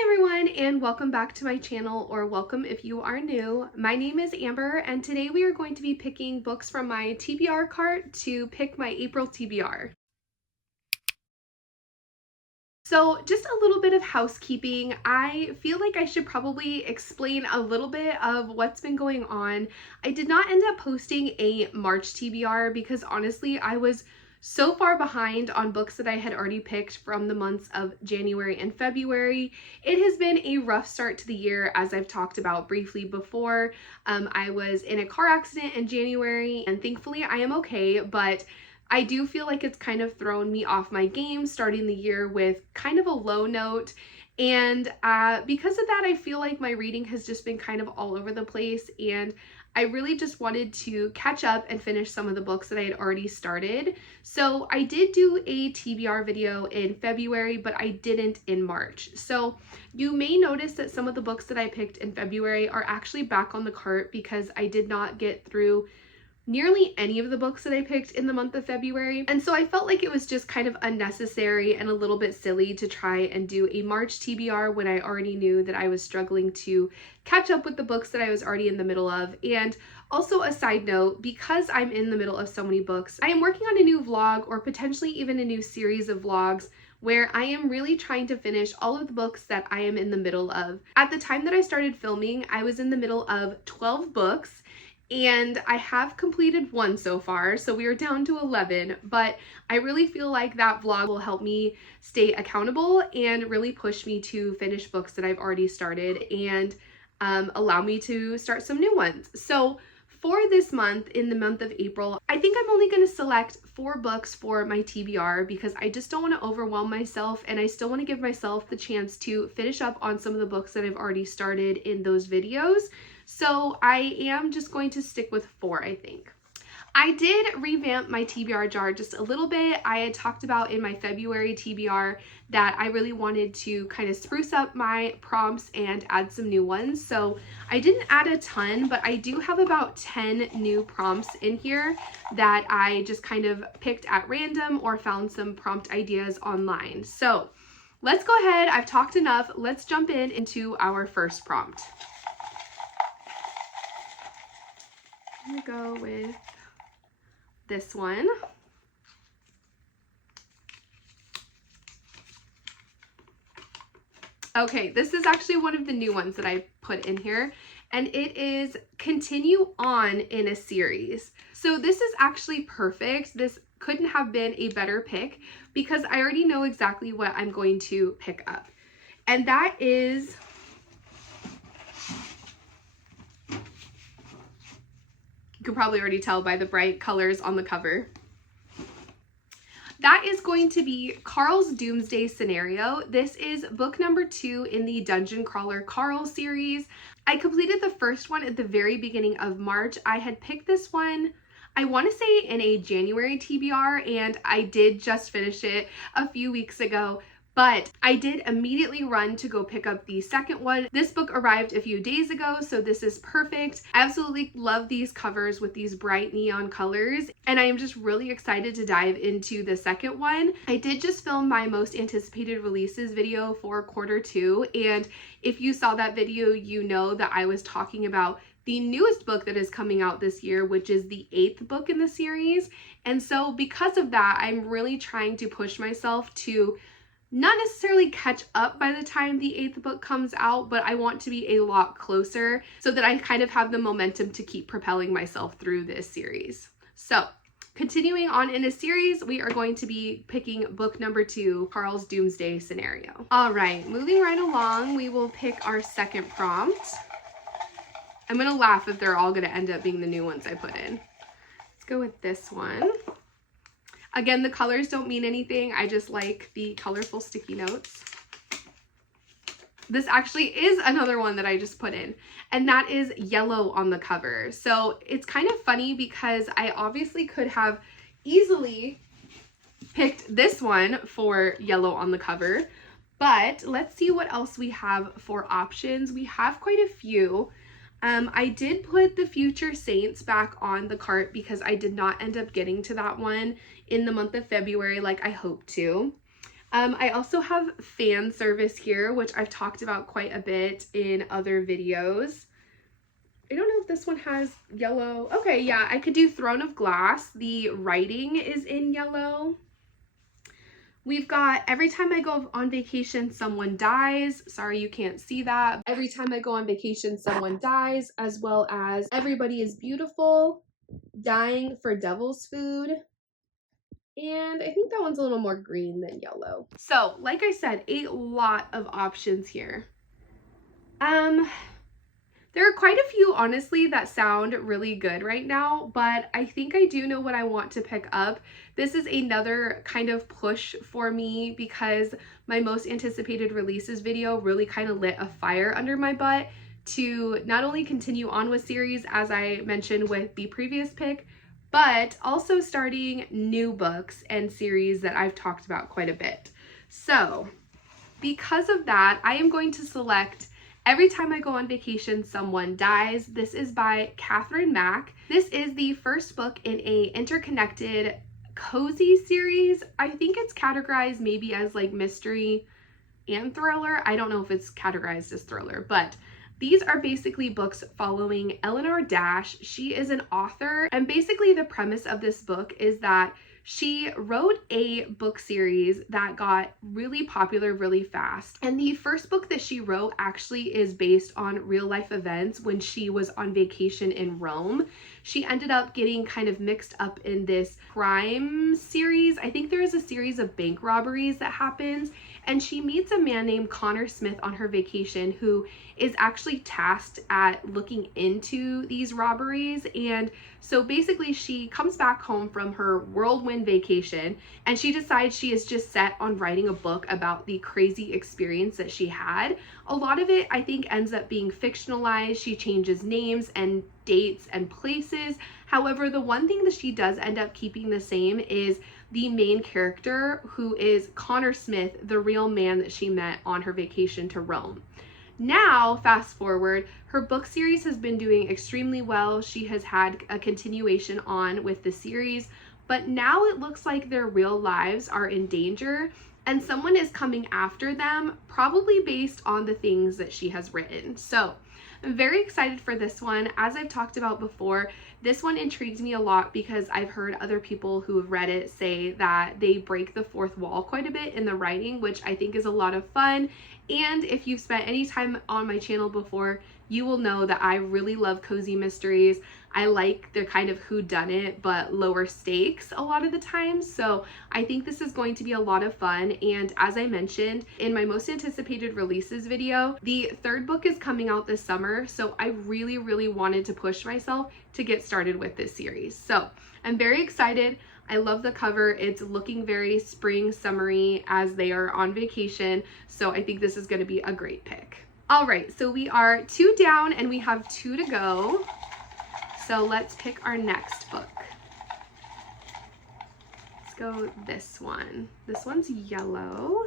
Hi everyone, and welcome back to my channel, or welcome if you are new. My name is Amber, and today we are going to be picking books from my TBR cart to pick my April TBR. So just a little bit of housekeeping. I feel like I should probably explain a little bit of what's been going on. I did not end up posting a March TBR because honestly, I was so far behind on books that I had already picked from the months of January and February. It has been a rough start to the year, as I've talked about briefly before. I was in a car accident in January, and thankfully I am okay, but I do feel like it's kind of thrown me off my game, starting the year with kind of a low note. And because of that, I feel like my reading has just been kind of all over the place, and I really just wanted to catch up and finish some of the books that I had already started. So I did do a TBR video in February, but I didn't in March. So you may notice that some of the books that I picked in February are actually back on the cart because I did not get through nearly any of the books that I picked in the month of February. And so I felt like it was just kind of unnecessary and a little bit silly to try and do a March TBR when I already knew that I was struggling to catch up with the books that I was already in the middle of. And also a side note, because I'm in the middle of so many books, I am working on a new vlog, or potentially even a new series of vlogs, where I am really trying to finish all of the books that I am in the middle of. At the time that I started filming, I was in the middle of 12 books, and I have completed one so far, so we are down to 11, but I really feel like that vlog will help me stay accountable and really push me to finish books that I've already started and allow me to start some new ones. So for this month, in the month of April, I think I'm only going to select 4 books for my TBR because I just don't want to overwhelm myself, and I still want to give myself the chance to finish up on some of the books that I've already started in those videos. So I am just going to stick with 4, I think. I did revamp my TBR jar just a little bit. I had talked about in my February TBR that I really wanted to kind of spruce up my prompts and add some new ones. So I didn't add a ton, but I do have about 10 new prompts in here that I just kind of picked at random or found some prompt ideas online. So let's go ahead. I've talked enough. Let's jump into our first prompt. I'm gonna go with this one. Okay, this is actually one of the new ones that I put in here, and it is continue on in a series. So this is actually perfect. This couldn't have been a better pick because I already know exactly what I'm going to pick up. And that is you can probably already tell by the bright colors on the cover. That is going to be Carl's Doomsday Scenario. This is book number 2 in the Dungeon Crawler Carl series. I completed the first one at the very beginning of March. I had picked this one, I want to say, in a January TBR, and I did just finish it a few weeks ago. But I did immediately run to go pick up the second one. This book arrived a few days ago, so this is perfect. I absolutely love these covers with these bright neon colors, and I am just really excited to dive into the second one. I did just film my most anticipated releases video for Q2, and if you saw that video, you know that I was talking about the newest book that is coming out this year, which is the 8th book in the series. And so because of that, I'm really trying to push myself to not necessarily catch up by the time the 8th book comes out, but I want to be a lot closer so that I kind of have the momentum to keep propelling myself through this series. So continuing on in a series, we are going to be picking book number 2, Carl's Doomsday Scenario. All right, moving right along, we will pick our second prompt. I'm gonna laugh if they're all gonna end up being the new ones I put in. Let's go with this one. Again, the colors don't mean anything. I just like the colorful sticky notes. This actually is another one that I just put in, and that is yellow on the cover. So it's kind of funny because I obviously could have easily picked this one for yellow on the cover, but let's see what else we have for options. We have quite a few. I did put the Future Saints back on the cart because I did not end up getting to that one in the month of February like I hoped to. I also have fan service here, which I've talked about quite a bit in other videos. I don't know if this one has yellow. Okay, yeah, I could do Throne of Glass. The writing is in yellow. We've got Every Time I Go on Vacation, Someone Dies. Sorry, you can't see that. Every Time I Go on Vacation, Someone Dies, as well as Everybody is Beautiful, Dying for Devil's Food. And I think that one's a little more green than yellow. So, like I said, a lot of options here. There are quite a few, honestly, that sound really good right now, but I think I do know what I want to pick up. This is another kind of push for me because my most anticipated releases video really kind of lit a fire under my butt to not only continue on with series, as I mentioned with the previous pick, but also starting new books and series that I've talked about quite a bit. So because of that, I am going to select Every Time I Go on Vacation, Someone Dies. This is by Catherine Mack. This is the first book in a interconnected cozy series. I think it's categorized maybe as like mystery and thriller. I don't know if it's categorized as thriller, but these are basically books following Eleanor Dash. She is an author, and basically the premise of this book is that she wrote a book series that got really popular really fast. And the first book that she wrote actually is based on real life events when she was on vacation in Rome. She ended up getting kind of mixed up in this crime series. I think there is a series of bank robberies that happens, and she meets a man named Connor Smith on her vacation who is actually tasked at looking into these robberies. And so basically she comes back home from her whirlwind vacation and she decides she is just set on writing a book about the crazy experience that she had. A lot of it, I think, ends up being fictionalized. She changes names and dates and places. However, the one thing that she does end up keeping the same is the main character, who is Connor Smith, the real man that she met on her vacation to Rome. Now, fast forward, her book series has been doing extremely well. She has had a continuation on with the series, but now it looks like their real lives are in danger and someone is coming after them, probably based on the things that she has written. So I'm very excited for this one. As I've talked about before, this one intrigues me a lot because I've heard other people who have read it say that they break the fourth wall quite a bit in the writing, which I think is a lot of fun. And if you've spent any time on my channel before, you will know that I really love cozy mysteries. I like the kind of whodunit but lower stakes a lot of the time. So I think this is going to be a lot of fun. And as I mentioned in my most anticipated releases video, the third book is coming out this summer. So I really wanted to push myself to get started with this series. So I'm very excited. I love the cover. It's looking very spring summery as they are on vacation. So I think this is going to be a great pick. All right, so we are 2 down and we have 2 to go. So let's pick our next book. Let's go this one. This one's yellow.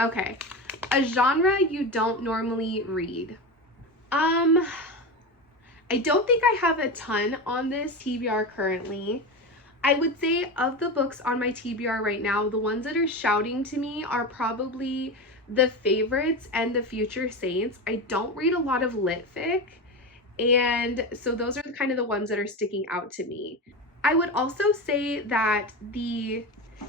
Okay, a genre you don't normally read. I don't think I have a ton on this TBR currently. I would say of the books on my TBR right now, the ones that are shouting to me are probably The Favorites and The Future Saints. I don't read a lot of lit fic, and so those are kind of the ones that are sticking out to me. I would also say that the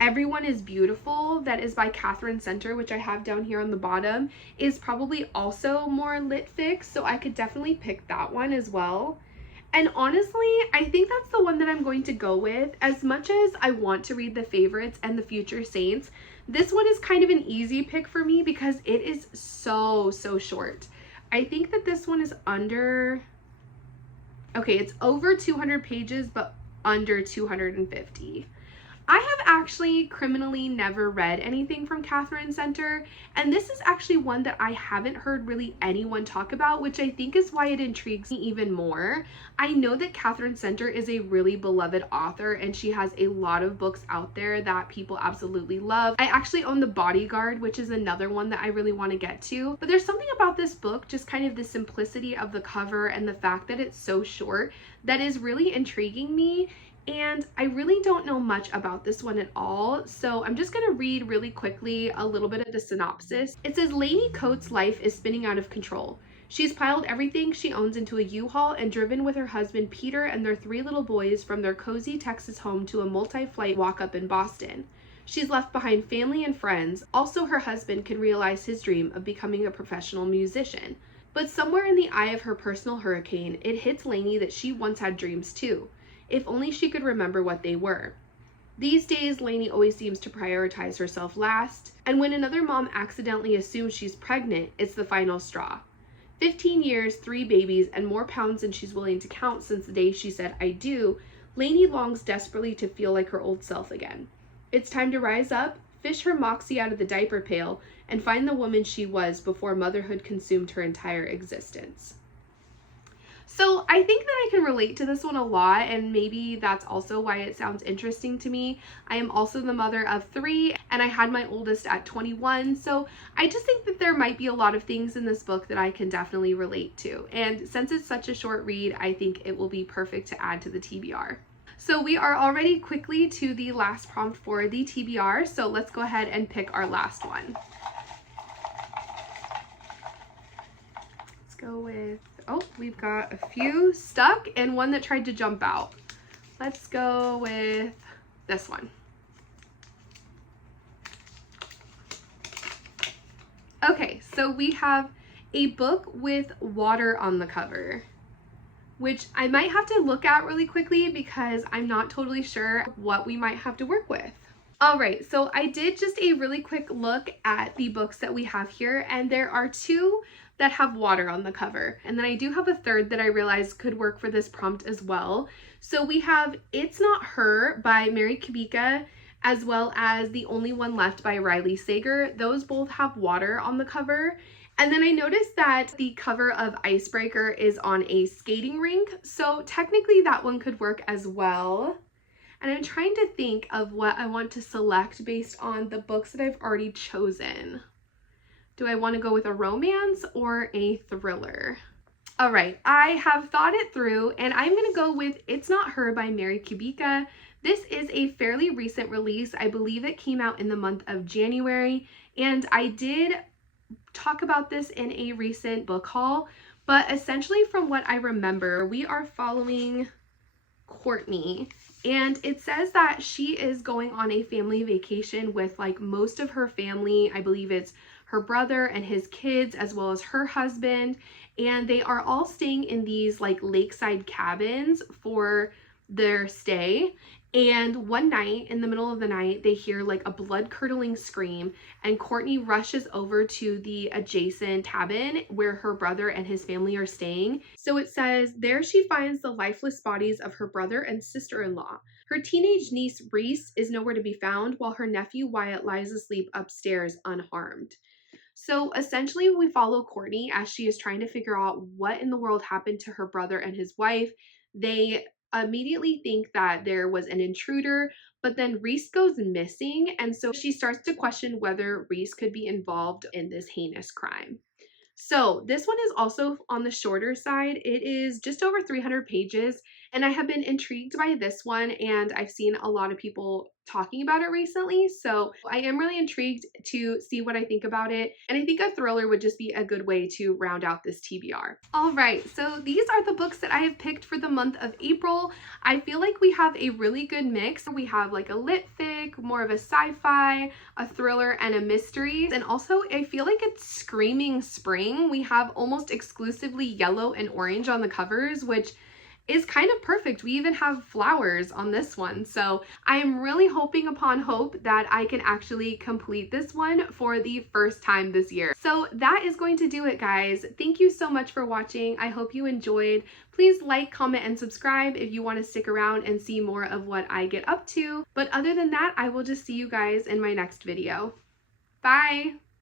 Everyone is Beautiful, that is by Catherine Center, which I have down here on the bottom, is probably also more lit fic, so I could definitely pick that one as well. And honestly, I think that's the one that I'm going to go with. As much as I want to read The Favorites and The Future Saints, this one is kind of an easy pick for me because it is so short. I think that this one is under, okay, it's over 200 pages, but under 250. I have actually criminally never read anything from Catherine Center, and this is actually one that I haven't heard really anyone talk about, which I think is why it intrigues me even more. I know that Catherine Center is a really beloved author, and she has a lot of books out there that people absolutely love. I actually own The Bodyguard, which is another one that I really want to get to, but there's something about this book, just kind of the simplicity of the cover and the fact that it's so short, that is really intriguing me. And I really don't know much about this one at all, so I'm just gonna read really quickly a little bit of the synopsis. It says, Lainey Coates' life is spinning out of control. She's piled everything she owns into a U-Haul and driven with her husband Peter and their 3 little boys from their cozy Texas home to a multi-flight walk-up in Boston. She's left behind family and friends. Also, her husband can realize his dream of becoming a professional musician. But somewhere in the eye of her personal hurricane, it hits Lainey that she once had dreams too. If only she could remember what they were. These days, Lainey always seems to prioritize herself last, and when another mom accidentally assumes she's pregnant, it's the final straw. 15 years, 3 babies, and more pounds than she's willing to count since the day she said, I do, Lainey longs desperately to feel like her old self again. It's time to rise up, fish her moxie out of the diaper pail, and find the woman she was before motherhood consumed her entire existence. So I think that I can relate to this one a lot, and maybe that's also why it sounds interesting to me. I am also the mother of 3, and I had my oldest at 21, so I just think that there might be a lot of things in this book that I can definitely relate to. And since it's such a short read, I think it will be perfect to add to the TBR. So we are already quickly to the last prompt for the TBR, so let's go ahead and pick our last one. Let's go with, oh, we've got a few stuck and one that tried to jump out. Let's go with this one. Okay, so we have a book with water on the cover, which I might have to look at really quickly because I'm not totally sure what we might have to work with. All right, so I did just a really quick look at the books that we have here, and there are 2 that have water on the cover. And then I do have a 3rd that I realized could work for this prompt as well. So we have It's Not Her by Mary Kubica, as well as The Only One Left by Riley Sager. Those both have water on the cover. And then I noticed that the cover of Icebreaker is on a skating rink, so technically that one could work as well. And I'm trying to think of what I want to select based on the books that I've already chosen. Do I want to go with a romance or a thriller? All right, I have thought it through, and I'm going to go with It's Not Her by Mary Kubica. This is a fairly recent release. I believe it came out in the month of January, and I did talk about this in a recent book haul, but essentially from what I remember, we are following Courtney, and it says that she is going on a family vacation with like most of her family. I believe it's her brother and his kids, as well as her husband, and they are all staying in these like lakeside cabins for their stay. And one night, in the middle of the night, they hear like a blood-curdling scream, and Courtney rushes over to the adjacent cabin where her brother and his family are staying. So it says, there she finds the lifeless bodies of her brother and sister-in-law. Her teenage niece, Reese, is nowhere to be found, while her nephew, Wyatt, lies asleep upstairs unharmed. So essentially, we follow Courtney as she is trying to figure out what in the world happened to her brother and his wife. They immediately think that there was an intruder, but then Reese goes missing, and so she starts to question whether Reese could be involved in this heinous crime. So this one is also on the shorter side. It is just over 300 pages, and I have been intrigued by this one, and I've seen a lot of people talking about it recently, so I am really intrigued to see what I think about it, and I think a thriller would just be a good way to round out this TBR. All right, so these are the books that I have picked for the month of April. I feel like we have a really good mix. We have like a lit fic, more of a sci-fi, a thriller, and a mystery, and also I feel like it's screaming spring. We have almost exclusively yellow and orange on the covers, which is kind of perfect. We even have flowers on this one. So I'm really hoping upon hope that I can actually complete this one for the first time this year. So that is going to do it, guys. Thank you so much for watching. I hope you enjoyed. Please like, comment, and subscribe if you want to stick around and see more of what I get up to. But other than that, I will just see you guys in my next video. Bye!